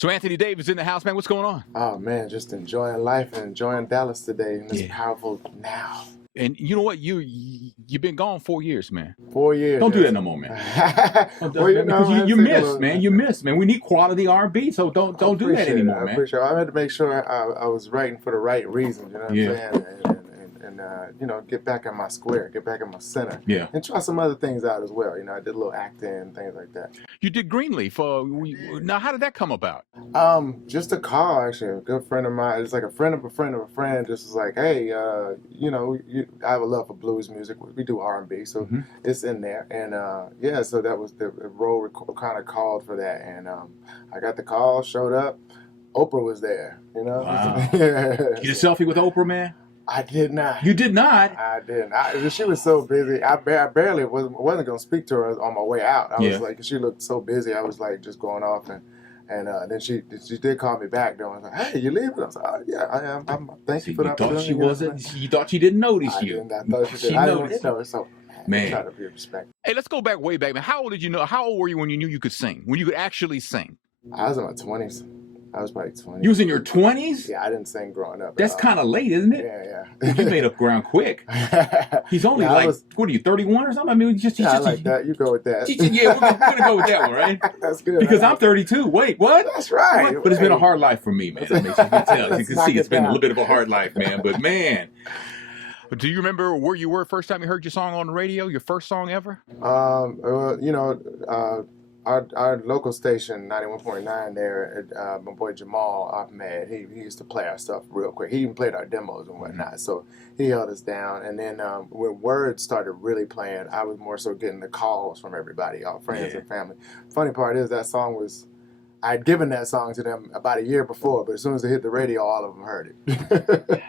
So Anthony Davis in the house, man. What's going on? Oh man, just enjoying life and enjoying Dallas today in this powerful now. And you know what? You've been gone 4 years, man. 4 years. Don't do that no more, man. Well, you know, because you miss, man. You miss, man. We need quality R&B, so don't do that anymore, man. I appreciate it. I had to make sure I was writing for the right reasons. You know what I'm saying? And you know, get back in my square, get back in my center. Yeah. And try some other things out as well. You know, I did a little acting and things like that. You did Greenleaf. Now, how did that come about? Just a call, actually. A good friend of mine. It's like a friend of a friend of a friend. Just was like, hey, you know, I have a love for blues music. We do R&B, so it's in there. And yeah, so that was the role kind of called for that. And I got the call, showed up. Oprah was there. You know. Wow. You did a selfie with Oprah, man? I did not. You did not? I didn't. She was so busy. I barely wasn't going to speak to her on my way out. I was like, she looked so busy. I was like just going off, and then she did call me back though. I was like, hey, you leaving? I was like, oh yeah, I am. Thank you for that. You thought she didn't notice you. I thought she did. I didn't know. So man, try to be respectful. Hey, let's go back way back, man. How old did you know? How old were you when you knew you could sing? When you could actually sing? I was in my 20s. I was probably 20. You was in your 20s? Yeah, I didn't sing growing up. That's kind of late, isn't it? Yeah. You made up ground quick. He's only what are you, 31 or something? I mean, I like that. You go with that. Yeah, we're gonna go with that one, right? That's good. Because I'm 32. Wait, what? That's right. But it's been a hard life for me, man. You can tell. You can see it's been a little bit of a hard life, man. But man, do you remember where you were first time you heard your song on the radio? Your first song ever? You know, our local station, 91.9 there, my boy Jamal Ahmed, he used to play our stuff real quick. He even played our demos and whatnot, so he held us down. And then when Words started really playing, I was more so getting the calls from everybody, all friends and family. Funny part is that song was, I'd given that song to them about a year before, but as soon as it hit the radio, all of them heard it.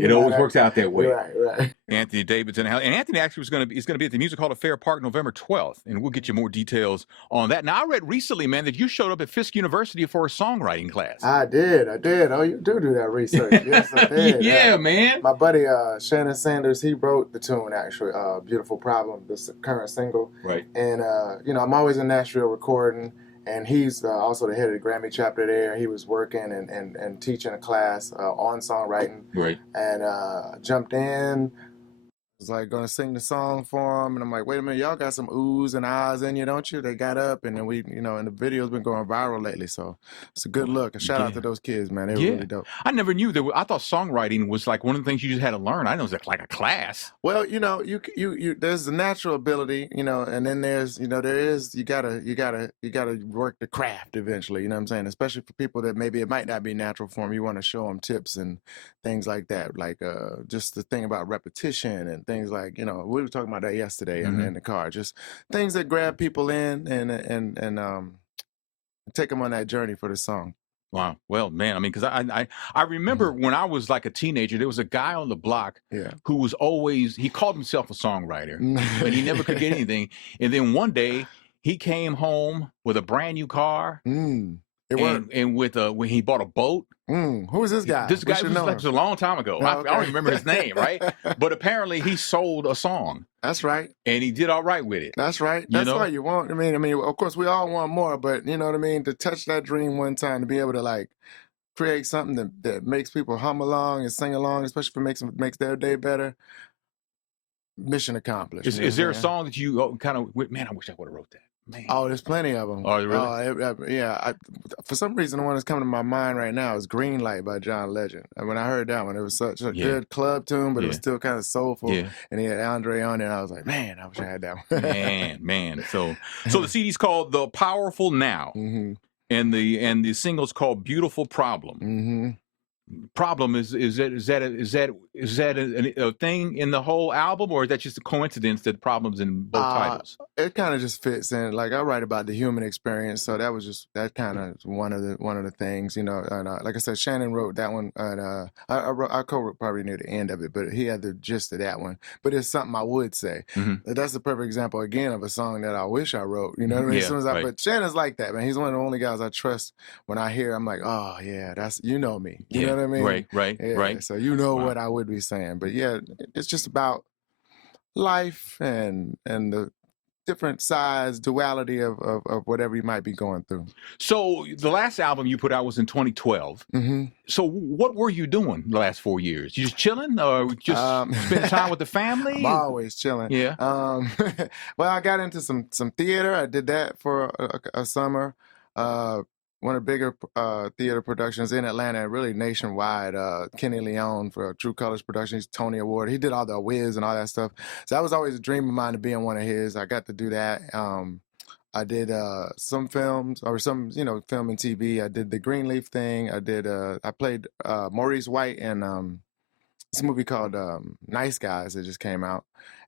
It always works out that way. Right. Anthony Davis in the house. And Anthony actually is going to be at the Music Hall of Fair Park November 12th, and we'll get you more details on that. Now, I read recently, man, that you showed up at Fisk University for a songwriting class. I did. Oh, you do that research. Yes, I did. Yeah, man. My buddy Shannon Sanders, he wrote the tune, actually, Beautiful Problem, this current single. Right. And, you know, I'm always in Nashville recording. And he's also the head of the Grammy chapter there. He was working and teaching a class on songwriting. Right. And jumped in. Was like going to sing the song for him. And I'm like, wait a minute, y'all got some oohs and ahs in you, don't you? They got up. And then we, you know, and the video's been going viral lately. So it's a good look. A shout out to those kids, man. They were really dope. I never knew I thought songwriting was like one of the things you just had to learn. I know it was like a class. Well, you know, you there's the natural ability, you know, and then there's, you know, you gotta work the craft eventually, you know what I'm saying? Especially for people that maybe it might not be natural for them. You want to show them tips and things like that. Like just the thing about repetition and things like, you know, we were talking about that yesterday in the car. Just things that grab people in and take them on that journey for the song. Wow. Well, man, I mean, because I remember when I was like a teenager, there was a guy on the block who was always, he called himself a songwriter, but he never could get anything. And then one day he came home with a brand new car. And when he bought a boat. Who is this guy? This guy was a long time ago. I don't remember his name, right? But apparently he sold a song. That's right. And he did all right with it. That's right. That's what you want. I mean, of course we all want more, but you know what I mean? To touch that dream one time, to be able to like create something that makes people hum along and sing along, especially if it makes their day better. Mission accomplished. Is there a song that you kind of, man, I wish I would have wrote that. Man. Oh, there's plenty of them. Oh, really? Yeah. For some reason, the one that's coming to my mind right now is Green Light by John Legend. And when I heard that one, it was such a good club tune, but it was still kind of soulful. Yeah. And he had Andre on it, and I was like, man, I wish I had that one. man. So the CD's called The Powerful Now, and the single's called Beautiful Problem. Problem is that a thing in the whole album, or is that just a coincidence that Problems in both titles? It kind of just fits in. Like I write about the human experience, so that kind of one of the things, you know. And like I said, Shannon wrote that one, and I co-wrote probably near the end of it, but he had the gist of that one. But it's something I would say. That's the perfect example again of a song that I wish I wrote. You know what I mean? As soon as but Shannon's like that, man. He's one of the only guys I trust. When I hear, I'm like, oh yeah, that's you know me. You know what I mean? Right. So you know what I would be saying. But yeah, it's just about life and the different sides, duality of whatever you might be going through. So the last album you put out was in 2012. Mm-hmm. So what were you doing the last 4 years? You just chilling or just spending time with the family? I'm always chilling. Yeah. Well, I got into some theater. I did that for a summer. One of the bigger theater productions in Atlanta, really nationwide. Kenny Leon for True Colors production. He's Tony Award. He did all the Wiz and all that stuff. So that was always a dream of mine to be in one of his. I got to do that. I did some films or some, film and TV. I did the Greenleaf thing. I played Maurice White in this movie called Nice Guys that just came out.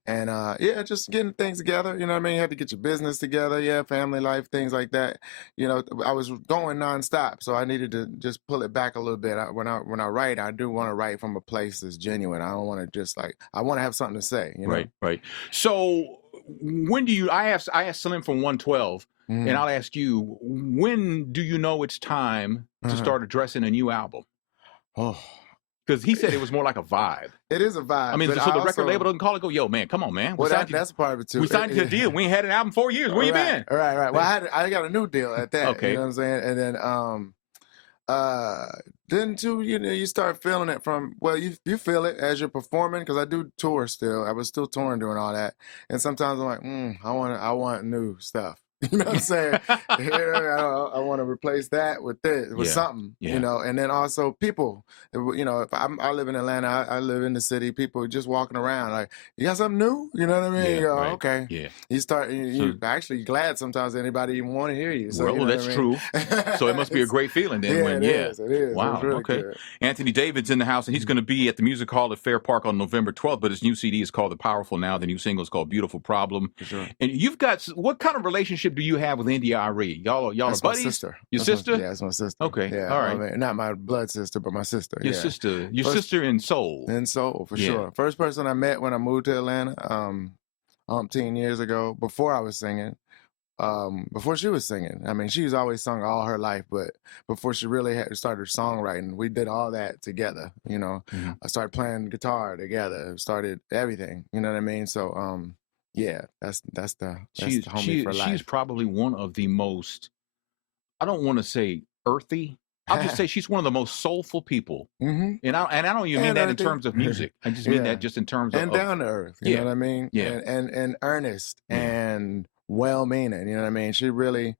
And yeah, just getting things together. You know what I mean? You have to get your business together. Yeah, family life, things like that. I was going nonstop, so I needed to just pull it back a little bit. When I write, I do want to write from a place that's genuine. I don't want to just I want to have something to say. Right. So when do you? I asked Slim from 112, and I'll ask you, when do you know it's time to start addressing a new album? Oh. Because he said it was more like a vibe. It is a vibe. I mean, so the record label doesn't call it, go, yo, man, come on, man. Well, that's part of it, too. We signed you to a deal. We ain't had an album 4 years. Where you been? Right. Well, I got a new deal at that. Okay. You know what I'm saying? And then, too, you start feeling it from, well, you feel it as you're performing, because I do tour still. I was still touring doing all that. And sometimes I'm like, I want new stuff. You know what I'm saying? I want to replace that with this, with something, and then also people, if I live in Atlanta, I live in the city, people just walking around like, you got something new? You know what I mean? You go, okay. Yeah. You start, you're actually glad sometimes anybody even want to hear you. So, well, that's true. So it must be a great feeling then. It is. Wow. Really okay. Good. Anthony David's in the house, and he's going to be at the Music Hall at Fair Park on November 12th, but his new CD is called The Powerful Now. The new single is called Beautiful Problem. For sure. And you've got, what kind of relationship do you have with India.Arie? Y'all that's are buddies? My sister. Your sister? Yeah, it's my sister. Okay. Yeah. All right. I mean, not my blood sister, but my sister. Your sister. Your sister in soul. In soul, for sure. First person I met when I moved to Atlanta, 10 years ago, before I was singing. Before she was singing. I mean, she's always sung all her life, but before she really started songwriting, we did all that together, I started playing guitar together, started everything, you know what I mean? So, yeah, that's the homie for life. She's probably one of the most, I don't want to say earthy, I'll just say she's one of the most soulful people. And I don't even mean that in terms of music. I just mean that just in terms of... And down to earth, you know what I mean? Yeah. And earnest and well-meaning, you know what I mean? She really,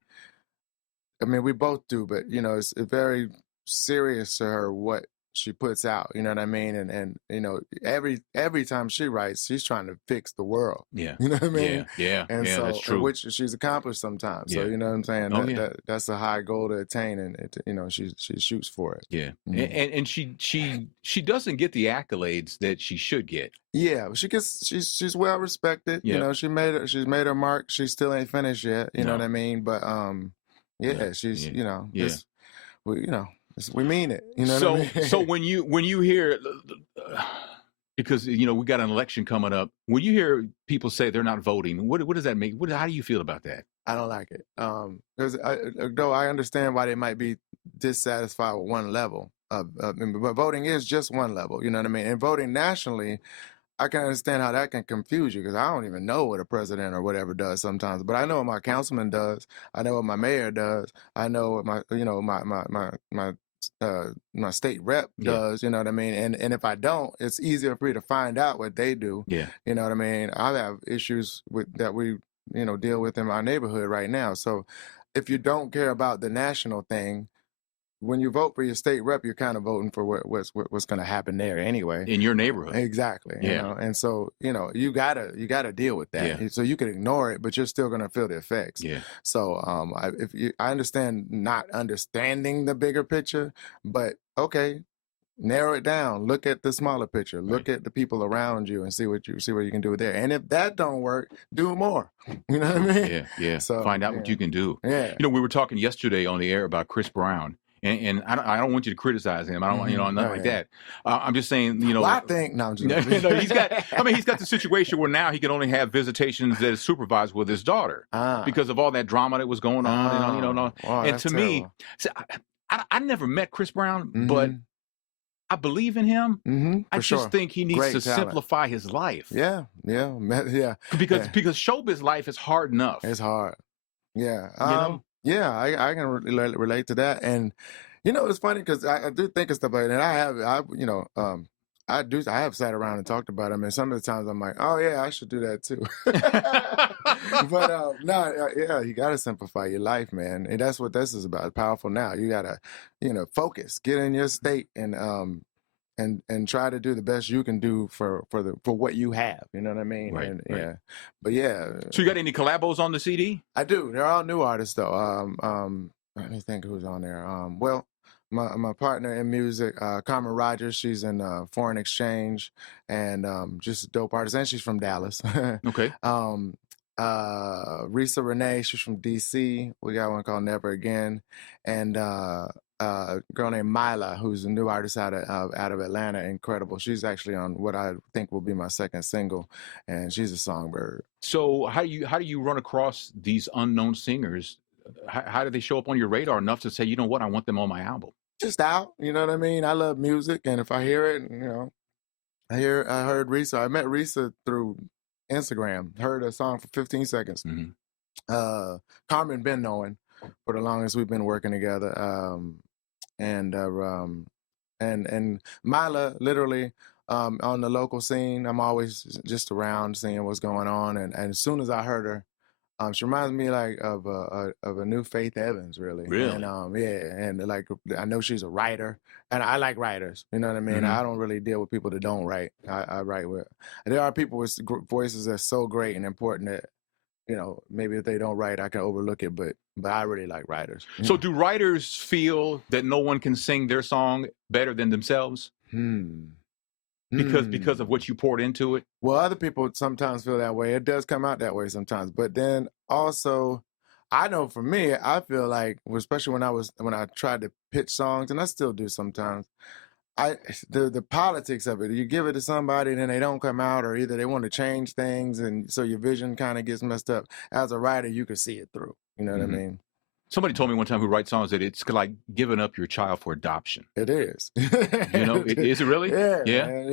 I mean, we both do, but, it's very serious to her what she puts out, you know what I mean? And every time she writes, she's trying to fix the world. Yeah. You know what I mean? Yeah. And so, that's true. Which she's accomplished sometimes. So, you know what I'm saying? That's a high goal to attain, and she shoots for it. Yeah. And she doesn't get the accolades that she should get. Yeah, she's well respected. Yeah. She's made her mark. She still ain't finished yet. You know what I mean? But she's we mean it. You know what I mean? So when you hear, because we got an election coming up, when you hear people say they're not voting, what does that mean? How do you feel about that? I don't like it. Because though I understand why they might be dissatisfied with one level but voting is just one level. You know what I mean? And voting nationally, I can understand how that can confuse you, because I don't even know what a president or whatever does sometimes. But I know what my councilman does. I know what my mayor does. I know what my state rep does. You know what I mean? And if I don't, it's easier for me to find out what they do. Yeah. You know what I mean? I have issues that we deal with in our neighborhood right now. So if you don't care about the national thing, when you vote for your state rep, you're kind of voting for what's going to happen there anyway. In your neighborhood. Exactly. Yeah. And so, you gotta deal with that. Yeah. So you can ignore it, but you're still going to feel the effects. Yeah. So I understand not understanding the bigger picture, but okay, narrow it down. Look at the smaller picture. Look at the people around you and see what you can do there. And if that don't work, do more. You know what I mean? Yeah. So find out what you can do. Yeah. We were talking yesterday on the air about Chris Brown. And I don't want you to criticize him. I don't, nothing like that. I'm just saying, Well, I think no, I'm just he's got the situation where now he can only have visitations that is supervised with his daughter because of all that drama that was going on. Wow, and to me, I never met Chris Brown, but I believe in him. I just think he needs to simplify his life. Yeah. Because showbiz life is hard enough. It's hard. Yeah. Yeah, I can relate to that. And, it's funny because I do think of stuff like that. I have sat around and talked about them, and some of the times I'm like, oh yeah, I should do that too. But no, you got to simplify your life, man, and that's what this is about. It's powerful now. You got to, focus, get in your state, and try to do the best you can do for what you have. You know what I mean? Right. And, right. Yeah, but yeah. So you got any collabos on the CD? I do. They're all new artists though. Let me think who's on there. Well, my partner in music, Carmen Rogers, she's in foreign exchange, and just a dope artist, and she's from Dallas. Okay. Risa Renee, she's from DC. We got one called Never Again, and a girl named Mila, who's a new artist out of Atlanta. Incredible. She's actually on what I think will be my second single, and she's a songbird. So how do you run across these unknown singers? How do they show up on your radar enough to say, you know what, I want them on my album? Just out, you know what I mean? I love music, and if I hear it, I heard Risa. I met Risa through Instagram. Heard a song for 15 seconds. Carmen been knowing for the longest we've been working together. And Mila, literally, on the local scene, I'm always just around seeing what's going on. And as soon as I heard her, she reminds me of a new Faith Evans, really. Really? And and like I know she's a writer, and I like writers. You know what I mean? I don't really deal with people that don't write. I write with. There are people with voices that's so great and important that maybe if they don't write, I can overlook it. But I really like writers. So do writers feel that no one can sing their song better than themselves? Because of what you poured into it? Well, other people sometimes feel that way. It does come out that way sometimes. But then also, I know for me, I feel like, especially when I tried to pitch songs, and I still do sometimes, the politics of it, you give it to somebody and then they don't come out, or either they want to change things, and so your vision kind of gets messed up. As a writer, you can see it through. You know what I mean? Somebody told me one time who writes songs that it's like giving up your child for adoption. It is. Is it really? Yeah. Man,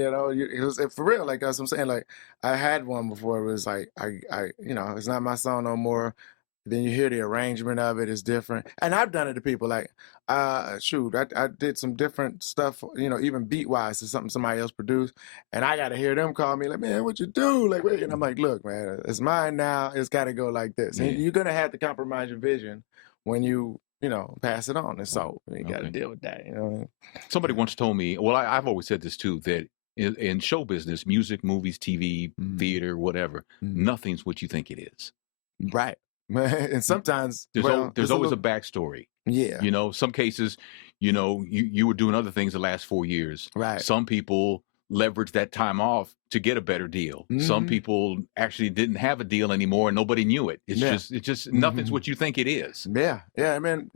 for real. Like that's what I'm saying. Like I had one before. It was like it's not my song no more. Then you hear the arrangement of it is different, and I've done it to people. Like, I did some different stuff. Even beat wise to something somebody else produced, and I got to hear them call me like, "Man, what you do?" Like, wait, and I'm like, "Look, man, it's mine now. It's got to go like this." And you're gonna have to compromise your vision when you pass it on. And so you got to deal with that. Somebody once told me. Well, I've always said this too, that in show business, music, movies, TV, theater, whatever, nothing's what you think it is. Right. And sometimes there's always a backstory. Yeah. Some cases, you were doing other things the last 4 years. Right. Some people leverage that time off to get a better deal. Some people actually didn't have a deal anymore and nobody knew it. It's just nothing's what you think it is. Yeah. I mean,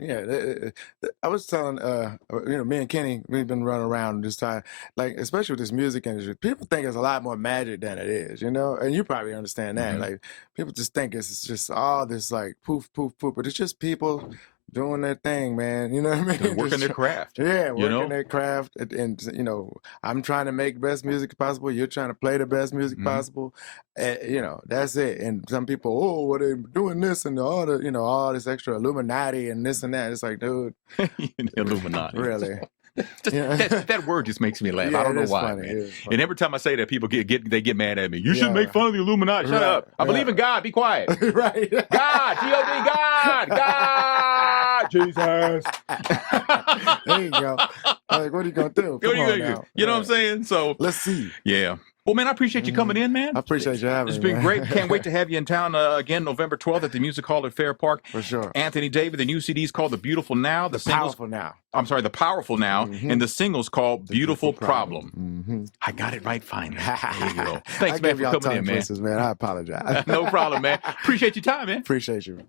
I was telling, me and Kenny, we've been running around this time, like, especially with this music industry, people think it's a lot more magic than it is, and you probably understand that. Like, people just think it's just all this like poof, poof, poof, but it's just people doing their thing, man. You know what I mean? They're working their craft. Yeah, working their craft. And I'm trying to make the best music possible. You're trying to play the best music possible. That's it. And some people, well, they're doing this and all all this extra Illuminati and this and that. It's like, dude. Illuminati. Really? That word just makes me laugh. I don't know why, man. And every time I say that, people get mad at me. You shouldn't make fun of the Illuminati. Shut up. I believe in God. Be quiet. Right. God. G-O-D. God. Jesus. There you go. Like, what are you gonna do? Come on now. You know what I'm saying? So let's see. Yeah. Well, man, I appreciate you coming in, man. I appreciate you having me. It's been great. Can't wait to have you in town again, November 12th at the Music Hall at Fair Park. For sure. Anthony David, the new CD is called The Beautiful Now. The Powerful Now. I'm sorry, The Powerful Now. And the single's called Beautiful Problem. I got it right finally. There you go. Thanks, man, for coming in, man. I apologize. No problem, man. Appreciate your time, man. Appreciate you.